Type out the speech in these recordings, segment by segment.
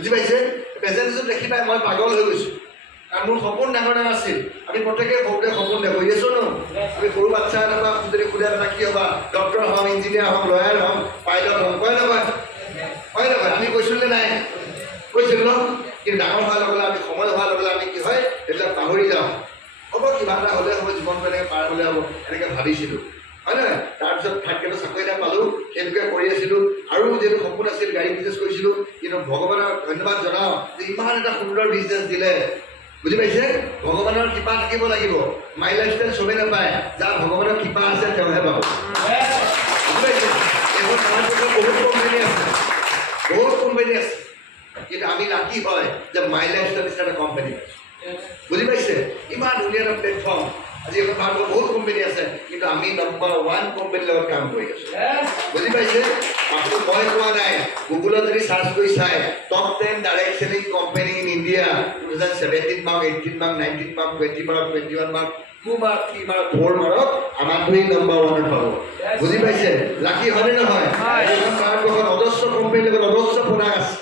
বুজি পাইছে প্ৰেজেন্টেশ্যন দেখি পাই মই পাগল হৈ গৈছোঁ কাৰণ মোৰ সপোন ডাঙৰ ডাঙৰ আছিল আমি প্ৰত্যেকে সৰুতে সপোন দেখোঁ আছো ন আমি সৰু বাচ্চা এটা যদি সুধে এটা কি হ'বা ডক্টৰ হ'ম ইঞ্জিনিয়াৰ হ'ম লয়াৰ হ'ম পাইলট হ'ম কয় নকয় আমি কৈছিলোঁ নাই কৈছিলোঁ ন কিন্তু ডাঙৰ হোৱাৰ লগে আমি সময় হোৱাৰ লগে আমি কি হয় এইবিলাক পাহৰি যাওঁ হ'ব কিবা এটা হ'লে হ'ব জীৱনটো এনেকৈ পাৰ হ'লে হ'ব এনেকৈ ভাবিছিলোঁ হয় নহয় তাৰপিছত থাৰ্ড গ্ৰেডৰ চাকৰি এটা পালোঁ সেইটোকে কৰি আছিলোঁ আৰু যিহেতু সপোন আছিল গাড়ী বিজনেছ কৰিছিলোঁ কিন্তু ভগৱানক ধন্যবাদ জনাওঁ যে ইমান এটা সুন্দৰ বিজনেছ দিলে বুজি পাইছে ভগৱানৰ কৃপা থাকিব লাগিব মাই লাইফষ্টাইল চবেই নাপায় যাৰ ভগৱানৰ কৃপা আছে তেওঁহে পাব বুজি পাইছে এইবোৰ বহুত কোম্পানী আছে কিন্তু আমি লাকি হয় যে মাই লাইফষ্টাইল নিচিনা এটা কোম্পানী বুজি পাইছে ইমান ধুনীয়া এটা প্লেটফৰ্ম আজি এখন ভাৰতত বহুত কোম্পানী আছে কিন্তু আমি নম্বৰ 1 কোম্পানীৰ লগত কাম কৰি আছোঁ বুজি পাইছে মাত্ৰ মই কোৱা নাই গুগলত যদি চাৰ্চ কৰি চাই top 10 direct selling company in India 2017 mark 18 mark 19 mark 20 mark 21 mark 2 mark 3 mark 4 mark আমাৰটোৱেই নম্বৰ 1 পাব বুজি পাইছে লাকি হয়নে নহয় এখন ভাৰতবৰ্ষত অজস্ৰ কোম্পানীৰ লগত অজস্ৰ প্ৰডাক্ট আছে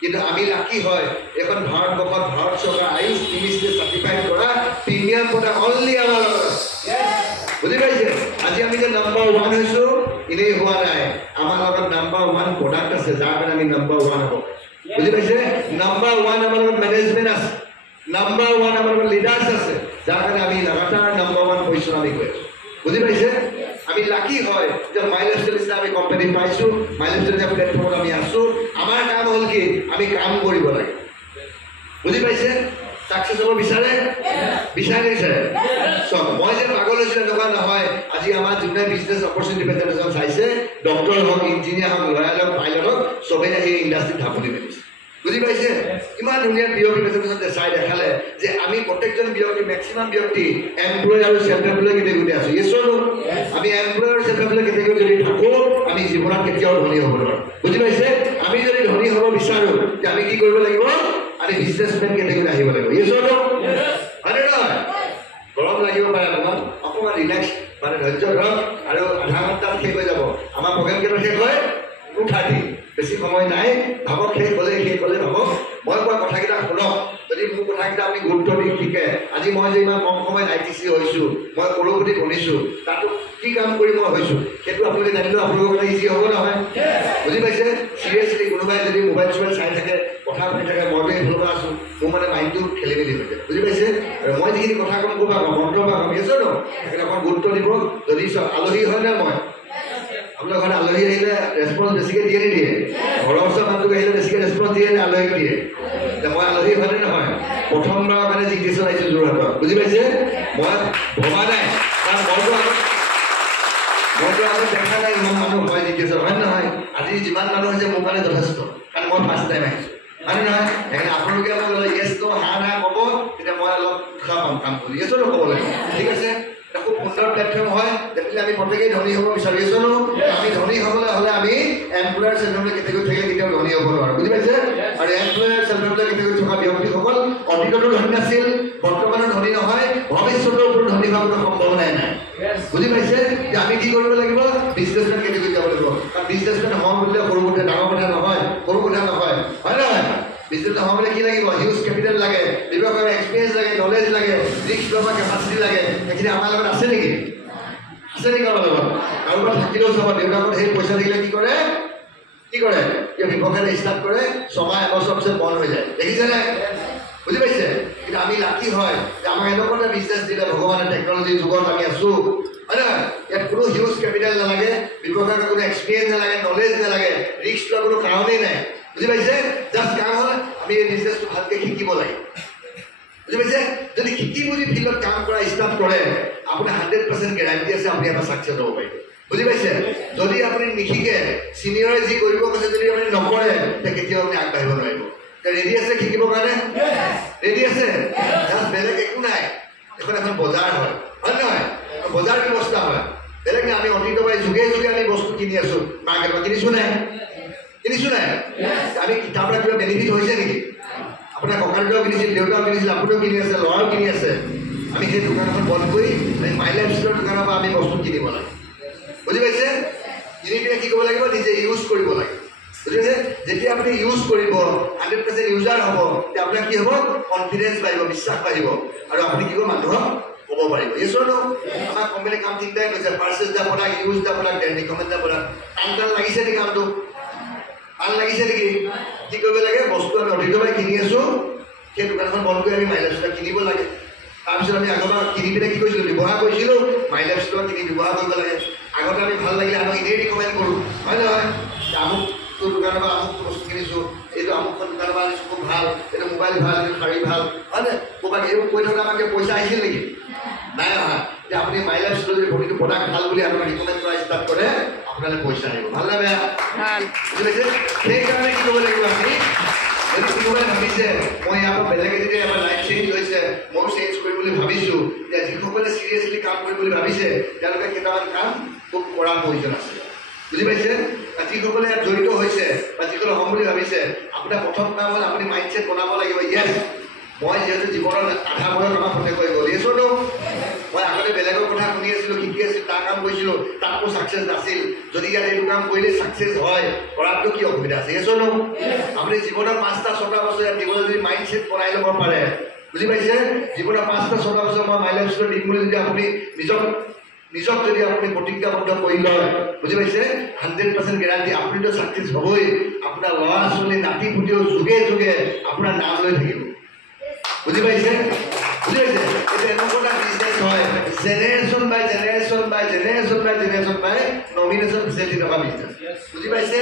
কিন্তু আমি লাকি হয় এখন ভাৰতবৰ্ষত ভাৰত চৰকাৰ আয়ুষ মিনিষ্ট্ৰীয়ে চাৰ্টিফাইড কৰা প্ৰিমিয়াম প্ৰডাক্ট অনলি আমাৰ লগত বুজি পাইছে আজি আমি যে নম্বৰ 1 হৈছোঁ এনেই হোৱা নাই আমাৰ লগত নম্বৰ 1 প্ৰডাক্ট আছে যাৰ কাৰণে আমি নম্বৰ 1 হ'ব বুজি পাইছে নম্বৰ 1 আমাৰ লগত মেনেজমেণ্ট আছে নম্বৰ 1 আমাৰ লগত লিডাৰ্ছ আছে যাৰ কাৰণে আমি লাগাতাৰ নম্বৰ 1 পজিশ্যন আমি গৈ আছোঁ বুজি পাইছে আমি লাকি হয় যে মাই লাইফষ্টাইল নিচিনা আমি কোম্পানী পাইছোঁ মাই লাইফষ্টাইল নিচিনা প্লেটফৰ্মত আমি আছোঁ আমাৰ কাম হ'ল কি আমি কাম কৰিব লাগে বুজি পাইছে চাকচেছ হ'ব বিচাৰে চব মই যে পাগল হৈছিলোঁ এনেকুৱা নহয় আজি আমাৰ যোনে বিজনেছ অপৰচুনিটি প্ৰেজেণ্টেশ্যন চাইছে ডক্টৰ হওক ইঞ্জিনিয়াৰ হওক লয়াৰ হওক পাইলট হওক চবেই সেই ইণ্ডাষ্ট্ৰীত ঢাপলি মেলিছে বুজি পাইছে ইমান ধুনীয়া ব্যক্তি প্ৰেজেণ্টেশ্যন চাই দেখালে যে আমি প্ৰত্যেকজন ব্যক্তি মেক্সিমাম ব্যক্তি এমপ্লয় আৰু চেল্ফ এমপ্লয় কেটেগৰীতে আছোঁ ইয়েছনো আমি এমপ্লয় আৰু চেল্ফ এমপ্লয় কেটেগৰীত যদি থাকোঁ আমি জীৱনত কেতিয়াও ধনী হ'ব নোৱাৰোঁ বুজি পাইছে আমি যদি ধনী হ'ব বিচাৰোঁ যে আমি কি কৰিব লাগিব আমি বিজনেছমেন কেটেগৰীত আহিব লাগিব ইয়েছনো হয়নে নহয় গৰম লাগিব পাৰে অকণমান ৰিলেক্স মানে ধৈৰ্য ধৰক আৰু আধা ঘণ্টাত শেষ হৈ যাব আমাৰ প্ৰগ্ৰেম কেইটা শেষ হয় 2:30 বেছি সময় নাই ভাবক শেষ হ'লে ভাবক মই কোৱা কথাকেইটা শুনক যদি মোৰ কথাকেইটা আপুনি গুৰুত্ব দি শিকে আজি মই যে ইমান কম সময়ত ITC হৈছোঁ মই কৰোড়পতি বনিছোঁ তাতো কি কাম কৰি মই হৈছোঁ সেইটো আপোনালোকে জানিলেও আপোনালোকৰ কাৰণে ইজি হ'ব নহয় বুজি পাইছে চিৰিয়াছলি কোনোবাই যদি মোবাইল চোবাইল চাই থাকে কথা শুনি থাকে মইতো এইফালৰ আছোঁ মোৰ মানে মাইণ্ডটো খেলি মেলি হৈ যায় বুজি পাইছে আৰু মই যিখিনি কথা ক'ম ক'বা মন্ত্ৰ বা ভাবি আছোঁ ন সেইকাৰণে অকণ গুৰুত্ব দিব যদি চব আলহী হয় নে মই আপোনাৰ ঘৰত আলহী আহিলে ৰেছপন্স বেছিকৈ দিয়ে নিদিয়ে ঘৰৰ ওচৰৰ মানুহটোক আহিলে বেছিকৈ ৰেছপন্স দিয়ে নে আলহীক দিয়ে মই আলহী হয়নে নহয় প্ৰথমবাৰ মানে জিজ্ঞাসা আহিছোঁ যোৰহাটত বুজি পাইছে মই ভবা নাই কাৰণ মইতো আগত দেখা নাই ইমান মানুহ হয় জিজ্ঞাসা হয় নহয় আজি যিমান মানুহ হৈছে মোৰ কাৰণে যথেষ্ট কাৰণ মই ফাৰ্ষ্ট টাইম আহিছোঁ হয়নে নহয় সেইকাৰণে আপোনালোকে মোক ইয়েছ ন হা না ক'ব তেতিয়া মই অলপ উৎসাহ পাম কাম কৰি ইয়েছো ন ক'ব লাগিব ঠিক আছে খুব সুন্দৰ প্লেটফৰ্ম হয় ডেফিনেটলি আমি প্ৰত্যেকেই ধনী হ'ব বিচাৰি আছোঁ ন আমি ধনী হ'বলৈ হ'লে আমি এমপ্লয়াৰ চেল্ফ এমপ্লয় কেটেগৰীত থাকিলে কেতিয়াও ধনী হ'ব নোৱাৰোঁ বুজি পাইছে আৰু এমপ্লয়াৰ চেল্ফ এমপ্লয় কেটেগৰীত থকা ব্যক্তিসকল অতীততো ধনী নাছিল বৰ্তমানো ধনী নহয় ভৱিষ্যতৰ ওপৰত ধনী হোৱাৰ কোনো সম্ভাৱনাই নাই বুজি পাইছে যে আমি কি কৰিব লাগিব বিজনেছমেন কেটেগৰীত যাব লাগিব কাৰণ বিজনেছমেন হওঁ বুলিলে সৰু কথা ডাঙৰ কথা নহয় হয় নহয় বিজনেছ হ'বলৈ কি লাগিব হিউজ কেপিটেল লাগে ব্যৱসায়ৰ এক্সপিৰিয়েঞ্চ লাগে নলেজ লাগে ৰিস্ক ল'ব কেপাচিটি লাগে সেইখিনি আমাৰ লগত আছে নেকি আমাৰ লগত কাৰোবাৰ থাকিলেও চাব দেউতাকৰ সেই পইচা থাকিলে কি কৰে ব্যৱসায় ষ্টাৰ্ট কৰে 6 মাহ 1 বছৰ পিছত বন্ধ হৈ যায় দেখিছেনে বুজি পাইছে কিন্তু আমি লাকি হয় যে আমাক এনেকুৱা এটা বিজনেছ দিলে ভগৱানে টেকন'লজিৰ যুগত আমি আছোঁ হয় নহয় ইয়াত কোনো হিউজ কেপিটেল নালাগে ব্যৱসায়ৰ কোনো এক্সপিৰিয়েঞ্চ নালাগে নলেজ নালাগে ৰিস্ক লোৱাৰ কোনো কাৰণেই নাই বুজি পাইছে জাষ্ট কাম হ'ল আমি এই বিজনেছটো ভালকৈ শিকিব লাগে বুজি পাইছে যদি শিকি বুজি ফিল্ডত কাম কৰা ষ্টাৰ্ট কৰে আপোনাৰ 100% গেৰাণ্টি আছে আপুনি এটা ছাকচেছ হ'ব পাৰিব বুজি পাইছে যদি আপুনি নিশিকে ছিনিয়ৰে যি কৰিব কৈছে যদি আপুনি নকৰে তেতিয়া কেতিয়াও আপুনি আগবাঢ়িব নোৱাৰিব ৰেডি আছে শিকিবৰ কাৰণে ৰেডি আছে জাষ্ট বেলেগ একো নাই এখন বজাৰ হয় নহয় বজাৰ ব্যৱস্থা হয় বেলেগ নাই আমি অতীতৰ পৰা যুগে আমি বস্তু কিনি আছোঁ মাৰ্কেটত কিনিছোঁ নাই আমি তাৰ পৰা কিবা বেনিফিট হৈছে নেকি আপোনাৰ ককাদেউতাও কিনিছিল দেউতাও কিনিছিল আপুনিও কিনি আছে ল'ৰাও কিনি আছে আমি সেই দোকানখন বন্ধ কৰি মাই লাইফষ্টাইলৰ দোকানৰ পৰা আমি বস্তু কিনিব লাগে বুজি পাইছে কিনি পিনে কি কৰিব লাগিব নিজে ইউজ কৰিব লাগে বুজিছে যেতিয়া আপুনি ইউজ কৰিব 100% ইউজাৰ হ'ব তেতিয়া আপোনাৰ কি হ'ব কনফিডেন্স বাঢ়িব বিশ্বাস বাঢ়িব আৰু আপুনি কি হ'ব মানুহক ক'ব পাৰিব yes or no আমাৰ কোম্পানী কাম ঠিক ঠাক হৈছে পাৰ্চেজ দা প্ৰডাক্ট ইউজ দা প্ৰডাক্ট দেন ৰিকমেণ্ড দা প্ৰডাক্ট কাম লাগিছে নেকি কামটো ভাল লাগিছে নেকি কি কৰিব লাগে বস্তু আমি অধিকভাৱে কিনি আছোঁ সেই দোকানখন বন্ধ কৰি আমি মাইলেজটা কিনিব লাগে তাৰপিছত আমি আগৰ কিনি পিনে কি কৰিছিলোঁ ব্যৱহাৰ কৰিছিলোঁ মাইলেজটো কিনি ব্যৱহাৰ কৰিব লাগে আগতে আমি ভাল লাগিলে আমি এনেই ৰিকমেণ্ড কৰোঁ হয় নহয় আমুকটো দোকানৰ পৰা আমুকটো বস্তু কিনিছোঁ এইটো আমুকখন দোকানৰ পৰা আনিছোঁ খুব ভাল এইটো মোবাইল ভাল এইটো শাৰী ভাল হয় নে ক'ৰবাত এইবোৰ কৈ থকা আমাকে পইচা আহিছিল নেকি নাই অহা এতিয়া আপুনি মাইলেজটো যদি প্ৰতিটো প্ৰডাক্ট ভাল বুলি আপোনাক ৰিকমেণ্ড কৰা ষ্টাৰ্ট কৰে আপোনালৈ পইচা আহিব ভাল নে বেয়া বুজি পাইছে সেইকাৰণে কি কৰিব লাগিব আমি যদি কোনোবাই ভাবিছে মই ইয়াৰ পৰা বেলেগ এদিনে আমাৰ লাইফ চেঞ্জ হৈছে ময়ো চেঞ্জ কৰিম বুলি ভাবিছোঁ এতিয়া যিসকলে চিৰিয়াছলি কাম কৰিম বুলি ভাবিছে তেওঁলোকে কেইটামান কাম খুব কৰাৰ প্ৰয়োজন আছে বুজি পাইছে যিসকলে ইয়াত জড়িত হৈছে বা যিসকলে হ'ম বুলি ভাবিছে আপোনাৰ প্ৰথম কাম হ'ল আপুনি মাইণ্ডছেট বনাব লাগিব য়েছ মই যিহেতু জীৱনৰ আধা বয়স আমাৰ সতে কৈ গ'ল য়েছ ন মই আগতে বেলেগৰ কথা শুনি আছিলোঁ শিকি আছিলোঁ তাৰ কাম কৰিছিলোঁ তাতো ছাকচেছ নাছিল যদি ইয়াত এইটো কাম কৰিলে ছাকচেছ হয় কৰাটো কি অসুবিধা আছে য়েছ ন আপুনি জীৱনৰ 5টা 6টা বছৰ ইয়াত দিবলৈ যদি মাইণ্ডছেট বনাই ল'ব পাৰে বুজি পাইছে জীৱনৰ 5টা 6টা বছৰ মই মাইলেজটো দিম বুলি যদি আপুনি নিজক যদি আপুনি প্ৰতিজ্ঞাবদ্ধ কৰি লয় বুজি পাইছে 100% গেৰাণ্টি আপুনিতো ছাকচেছ হ'বই আপোনাৰ ল'ৰা ছোৱালী নাতি পুতিও যুগে যুগে আপোনাৰ নাম লৈ থাকিব বুজি পাইছে বুজি পাইছে এইটো এনেকুৱা এটা বিজনেছ হয় জেনেৰেশ্যন বাই জেনেৰেশ্যন বাই জেনেৰেশ্যন বাই জেনেৰেশ্যন বাই নমিনেশ্যন ফেচিলিটি থকা বিজনেছ বুজি পাইছে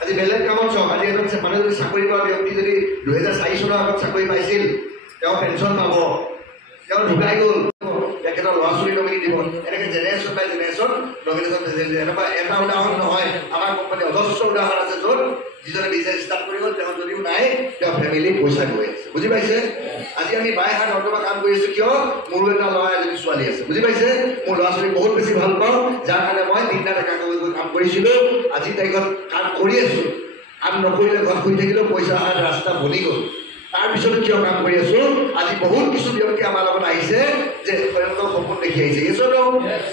আজি বেলেগ কামত চাওক আজি এজন মানুহে যদি চাকৰি কৰা ব্যক্তি যদি 2004 চনৰ আগত চাকৰি পাইছিল তেওঁ পেঞ্চন পাব তেওঁ ঢুকাই গ'ল তেখেতৰ ল'ৰা ছোৱালী নমিনি দিব এনেকৈ জেনেৰেশ্যন বাই জেনেৰেশ্যন নমিনেশ্যন ফেচিলিটি এনেকুৱা এটা উদাহৰণ নহয় আমাৰ কোম্পানী অজস্ৰ উদাহৰণ আছে য'ত যিজনে বিজনেছ ষ্টাৰ্ট কৰি গ'ল তেওঁ যদিও নাই তেওঁ ফেমিলি পইচা গৈ আছে বুজি পাইছে আজি আমি বাই হাত অৰ্থবা কাম কৰি আছোঁ কিয় মোৰো এটা ল'ৰা এজনী ছোৱালী আছে বুজি পাইছে মোৰ ল'ৰা ছোৱালী বহুত বেছি ভাল পাওঁ যাৰ কাৰণে মই দিনৰাত একাকৈ গৈ কাম কৰিছিলোঁ আজি তাৰিখত কাম কৰি আছোঁ কাম নকৰিলে ঘৰত শুই থাকিলেও পইচা অহাৰ ৰাস্তা বনি গ'ল তাৰপিছতো কিয় কাম কৰি আছোঁ আজি বহুত কিছু ব্যক্তি আমাৰ লগত আহিছে যে তেওঁলোকৰ সপোন দেখি আহিছে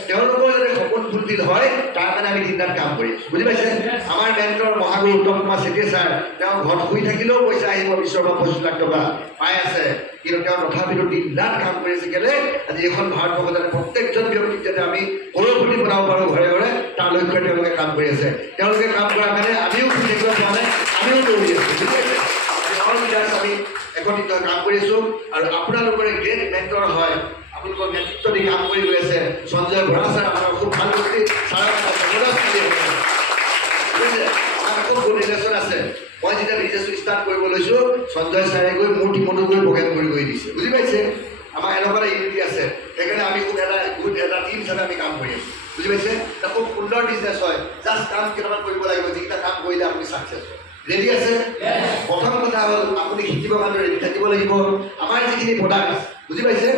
তেওঁলোকৰ যাতে সপোন ফুলফিল হয় তাৰ কাৰণে আমি দিনৰাত কাম কৰি আছোঁ বুজি পাইছে আমাৰ বেংকৰ মহাগুৰু উত্তম কুমাৰ চেতিয়া ছাৰ তেওঁ ঘৰত শুই থাকিলেও পইচা আহিব 20 বা 25 লাখ টকা পাই আছে কিন্তু তেওঁ তথাপিতো দিনৰাত কাম কৰি আছে কেলে আজি এখন ভাৰতবৰ্ষত যাতে প্ৰত্যেকজন ব্যক্তিক যাতে আমি কৰৌপতি বনাব পাৰোঁ ঘৰে ঘৰে তাৰ লক্ষ্যৰে তেওঁলোকে কাম কৰি আছে তেওঁলোকে কাম কৰাৰ কাৰণে আমিও শুই থাকিব পৰা নাই আমিও দৌৰি আছোঁ বুজি পাইছে আমি একত্ৰিত কাম কৰিছোঁ আৰু আপোনালোকৰে গ্ৰেট মেণ্টৰ হয় আপোনালোকৰ নেতৃত্ব দি কাম কৰি গৈ আছে সঞ্জয় বৰা ছাৰ আপোনাৰ খুব ভাল ব্যক্তি ছাৰৰ আমাৰ খুব গুড ৰিলেশ্যন আছে মই যেতিয়া বিজনেছটো ষ্টাৰ্ট কৰিব লৈছোঁ সঞ্জয় ছাৰে গৈ মোৰ টিমতো গৈ প্ৰগ্ৰেম কৰি গৈ দিছে বুজি পাইছে আমাৰ এনেকুৱা এটা ইউনিটি আছে সেইকাৰণে আমি খুব এটা টিম হিচাপে আমি কাম কৰি আছোঁ বুজি পাইছে এটা খুব সুন্দৰ বিজনেছ হয় জাষ্ট কাম কেইটামান কৰিব লাগিব যিকেইটা কাম কৰিলে আপুনি ছাকচেছ হয় ৰেডি আছে প্ৰথম কথা হ'ল আপুনি শিকিবৰ কাৰণে ৰেডি থাকিব লাগিব আমাৰ যিখিনি প্ৰডাক্ট বুজি পাইছে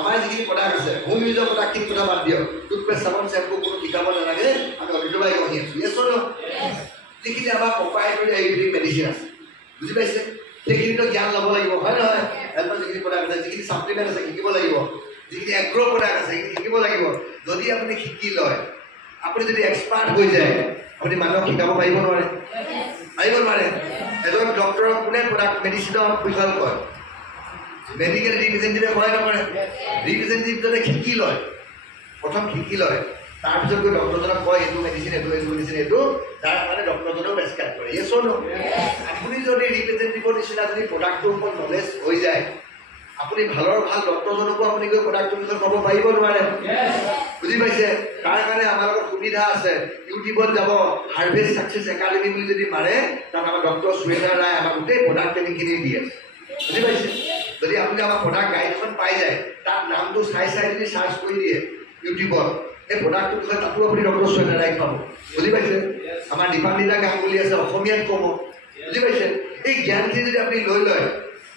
আমাৰ যিখিনি প্ৰডাক্ট আছে হোম ইউজৰ প্ৰডাক্টখিনি কথা বাদ দিয়ক টুথপেষ্ট চাবোন চেম্পু কোনো শিকাব নালাগে আমি অভিযোগাই আহি আছোঁ য়েছ ন যিখিনি আমাৰ প্ৰপাইটৰী আয়ুৰ্বেদিক মেডিচিন আছে বুজি পাইছে সেইখিনিতো জ্ঞান ল'ব লাগিব হয় নহয় হেল্থৰ যিখিনি প্ৰডাক্ট আছে যিখিনি ছাপ্লিমেণ্ট আছে শিকিব লাগিব যিখিনি এগ্ৰ' প্ৰডাক্ট আছে সেইখিনি শিকিব লাগিব যদি আপুনি শিকি লয় আপুনি যদি এক্সপাৰ্ট হৈ যায় আপুনি মানুহক শিকাব পাৰিব নোৱাৰে এজন ডক্টৰক কোনে প্ৰডাক্ট মেডিচিনৰ বিষয়ে কয় মেডিকেল ৰিপ্ৰেজেণ্টেটিভে কয় নকৰে ৰিপ্ৰেজেণ্টেটিভজনে শিকি লয় প্ৰথম শিকি লয় তাৰপিছত গৈ ডক্টৰজনক কয় এইটো মেডিচিন এইটো তাৰ কাৰণে ডক্টৰজনেও প্ৰেছক্ৰাইব কৰে য়েছ ন আপুনি যদি ৰিপ্ৰেজেণ্টেটিভৰ নিচিনা যদি প্ৰডাক্টটোৰ ওপৰত নলেজ হৈ যায় আপুনি ভালৰ ভাল ডক্টৰজনকো আপুনি গৈ প্ৰডাক্টটোৰ বিষয়ে ক'ব পাৰিব নোৱাৰে বুজি পাইছে তাৰ কাৰণে আমাৰ লগত সুবিধা আছে ইউটিউবত যাব হাৰ্ভেষ্ট ছাকচেছ একাডেমি বুলি যদি মাৰে তাত আমাৰ ডক্টৰ সুৰেন্দ্ৰ ৰায় আমাক গোটেই প্ৰডাক্ট ট্ৰেইনিংখিনি দিয়ে বুজি পাইছে যদি আপুনি আমাৰ প্ৰডাক্ট গাইডখন পাই যায় তাত নামটো চাই যদি চাৰ্চ কৰি দিয়ে ইউটিউবত এই প্ৰডাক্টটোৰ বিষয়ে তাতো আপুনি ডক্টৰ সুৰেন্দ্ৰ ৰায়ক পাব বুজি পাইছে আমাৰ দীপান্বিতা গাংগুলী আছে অসমীয়াত ক'ব বুজি পাইছে এই জ্ঞানখিনি যদি আপুনি লৈ লয়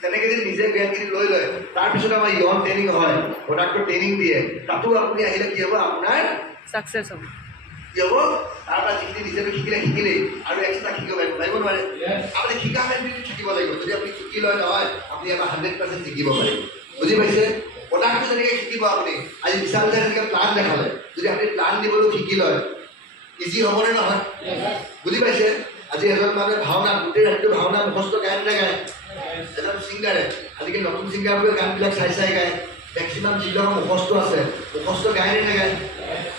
তেনেকৈ যদি নিজে জ্ঞানখিনি লৈ লয় তাৰপিছত আমাৰ ইয়ন ট্ৰেইনিং হয় প্ৰডাক্টৰ ট্ৰেইনিং দিয়ে তাতো আপুনি আহিলে কি হ'ব আপোনাৰ ছাকচেছ হ'ব কি হ'ব তাৰপৰা যিখিনি নিজে শিকিলেই আৰু এক্সট্ৰা শিকিব পাৰিব নোৱাৰে আপুনি শিকা মেণ্টেলিটি থাকিব লাগিব যদি আপুনি শিকি লয় নহয় আপুনি আমাৰ 100% শিকিব পাৰিব বুজি পাইছে প্ৰডাক্টটো যেনেকৈ শিকিব আপুনি আজি বিশাল যেনেকৈ প্লান দেখালে যদি আপুনি প্লান দিবলৈও শিকি লয় ইজি হ'বনে নহয় বুজি পাইছে আজি এজন মানুহে ভাওনা গোটেই ৰাতিটো ভাওনা মুখস্থ গান নাগায় এজন ছিংগাৰে আজিকালি নতুন ছিংগাৰবোৰে গানবিলাক চাই গায় মেক্সিমাম যিবিলাক মুখস্থ আছে মুখস্থ গায় নাগায়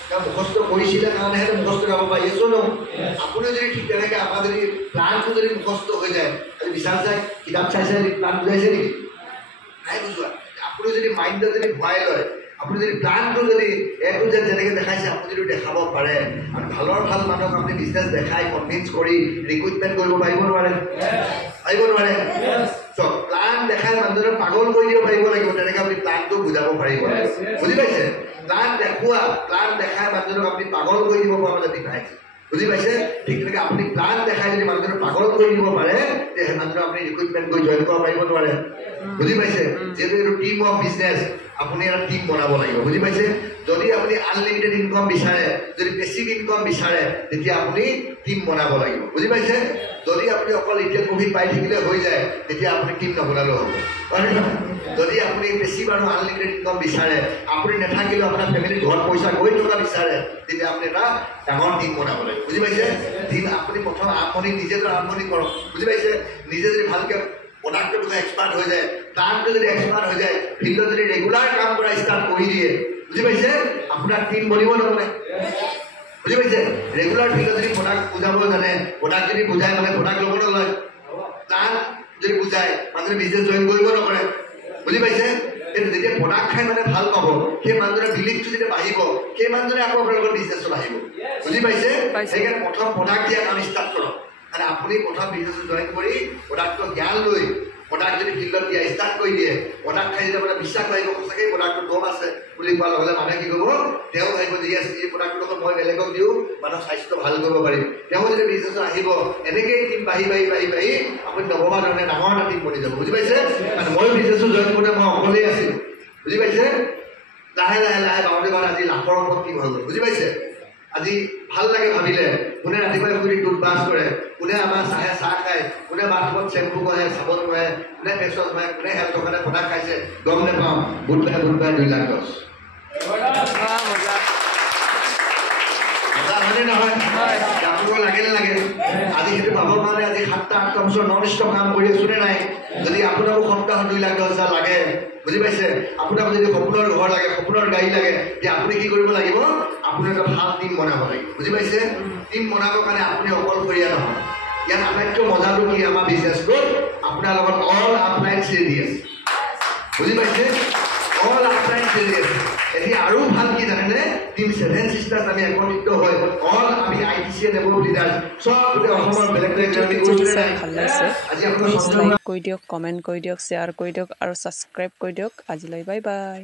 তেওঁ মুখস্থ কৰিছিলে কাৰণেহে মুখস্থ গাব পাৰি আছো ন আপুনি যদি ঠিক তেনেকৈ আমাৰ যদি প্লানটো যদি মুখস্থ হৈ যায় আজি বিচাৰ চাই কিতাপ চাইছে প্লান বুজাইছে নেকি নাই বুজোৱা আপুনি যদি মাইণ্ডত যদি ভৰাই লয় আপুনি যদি প্লানটো যদি একো যে যেনেকৈ দেখাইছে আপুনি যদি দেখাব পাৰে আৰু ভালৰ ভাল মানুহক আপুনি বিজনেছ দেখাই কনভিন্স কৰি ৰিক্ৰুটমেণ্ট কৰিব পাৰিব নোৱাৰে চ' প্লান দেখাই মানুহজনক পাগল কৰি দিব পাৰিব লাগিব তেনেকৈ আপুনি প্লানটো বুজাব পাৰিব বুজি পাইছে প্লান দেখুওৱা প্লান দেখাই মানুহজনক আপুনি পাগল কৰি দিব পৰা মানে ডিভাইচ বুজি পাইছে ঠিক তেনেকৈ আপুনি প্লান দেখাই যদি মানুহজনক পাগল কৰি দিব পাৰে তেতিয়া সেই মানুহজনক আপুনি ৰিক্ৰুটমেণ্ট কৰি জইন কৰিব পাৰিব নোৱাৰে বুজি পাইছে যিহেতু এইটো টিম অফ বিজনেছ আপুনি এটা টিম বনাব লাগিব বুজি পাইছে যদি আপুনি আনলিমিটেড ইনকম বিচাৰে যদি বেছিক ইনকম বিচাৰে তেতিয়া আপুনি টিম বনাব লাগিব বুজি পাইছে যদি আপুনি অকল ৰিটেল প্ৰফিট পাই থাকিলে হৈ যায় তেতিয়া আপুনি টিম নবনালেও হ'ব যদি আপুনি বেছি বাৰু আনলিমিটেড ইনকম বিচাৰে আপুনি নাথাকিলেও আপোনাৰ ফেমিলিৰ ঘৰত পইচা গৈ থকা বিচাৰে তেতিয়া আপুনি এটা ডাঙৰ টিম বনাব লাগিব বুজি পাইছে টিম আপুনি প্ৰথম আৰম্ভণি নিজেতো আৰম্ভণি কৰক বুজি পাইছে নিজে যদি ভালকৈ প্ৰডাক্টৰ বিষয়ে এক্সপাৰ্ট হৈ যায় প্লানটো যদি এক্সপাৰ্ট হৈ যায় ফিল্ডত যদি ৰেগুলাৰ কাম কৰা ষ্টাৰ্ট কৰি দিয়ে বুজি পাইছে আপোনাৰ টিম বনিব নবনে বুজি পাইছে ৰেগুলাৰ ফিল্ডত যদি প্ৰডাক্ট বুজাব জানে প্ৰডাক্ট যদি বুজায় মানে প্ৰডাক্ট ল'ব নলয় প্লান যদি বুজায় মানুহে বিজনেছ জইন কৰিব নকৰে বুজি পাইছে কিন্তু যেতিয়া প্ৰডাক্ট খাই মানে ভাল পাব সেই মানুহজনৰ বিলিভটো যেতিয়া বাঢ়িব সেই মানুহজনে আকৌ আপোনালোকৰ বিজনেছত আহিব বুজি পাইছে সেইকাৰণে প্ৰথম প্ৰডাক্ট দিয়া কাম ষ্টাৰ্ট কৰক আৰু আপুনি প্ৰথম বিজনেছত জইন কৰি প্ৰডাক্টৰ জ্ঞান লৈ প্ৰডাক্ট যদি ফিল্ডত দিয়া ষ্টাৰ্ট কৰি দিয়ে প্ৰডাক্ট খাই যেতিয়া মানে বিশ্বাস লাগিব সঁচাকৈ প্ৰডাক্টটো দম আছে বুলি কোৱাৰ লগে লগে মানুহে কি কৰিব তেওঁ ভাবিব যে এই প্ৰডাক্টটোৰ লগত মই বেলেগক দিওঁ মানুহৰ স্বাস্থ্য ভাল কৰিব পাৰিম তেওঁ যদি বিজনেছত আহিব এনেকৈয়ে টিম বাঢ়ি আপুনি নভবা ধৰণে ডাঙৰ এটা টিম বনি যাব বুজি পাইছে কাৰণ মই বিজনেছত জইন কৰোঁতে মই অকলেই আছিলোঁ বুজি পাইছে লাহে বাৰতে আজি লাখৰ ওপৰত টিম হৈ গ'ল বুজি পাইছে আজি ভাল লাগে ভাবিলে কোনে ৰাতিপুৱাই শুই টুথব্ৰাছ কৰে কোনে আমাৰ চাহ খায় কোনে বাথৰুমত চেম্পু কৰে চাবোন কৰে কোনে ফেচ ৱাছ মাৰে কোনে হেল্থৰ কাৰণে প্ৰডাক্ট খাইছে গম নাপাওঁ বুধবাৰে 2 লাখ 10 হয়নে নহয় আপোনালোকৰ লাগে নালাগে আজি সেইটো পাবৰ কাৰণে আজি 7-8 বছৰ নন ষ্টপ কাম কৰি আছো নে নাই যদি আপোনাকো সপ্তাহত 2 লাখ 10,000 লাগে বুজি পাইছে আপোনাক যদি সপোনৰ ঘৰ লাগে সপোনৰ গাড়ী লাগে তেতিয়া আপুনি কি কৰিব লাগিব আপুনি এটা ভাল টিম বনাব লাগিব বুজি পাইছে টিম বনাবৰ কাৰণে আপুনি অকলশৰীয়া নহয় ইয়াত আটাইতকৈ মজাটো কি আমাৰ বিজনেছটোত আপোনাৰ লগত অল আপলাইন ৰেডি আছে বুজি পাইছে অল আপলাইন ৰেডি আছে এতিয়া আৰু ভাল কি জানেনে টিম 7 সিষ্টাৰ্ছ আমি একত্ৰিত হৈ অল আমি আইটিসি লেভেল লিডাৰ্ছ সব অসমৰ বেলেগ জাৰ্নি কৰিছে আজি আপোনালোক লাইক কৰি দিয়ক কমেণ্ট কৰি দিয়ক শ্বেয়াৰ কৰি দিয়ক আৰু ছাবস্ক্ৰাইব কৰি দিয়ক আজিলৈ বাই বাই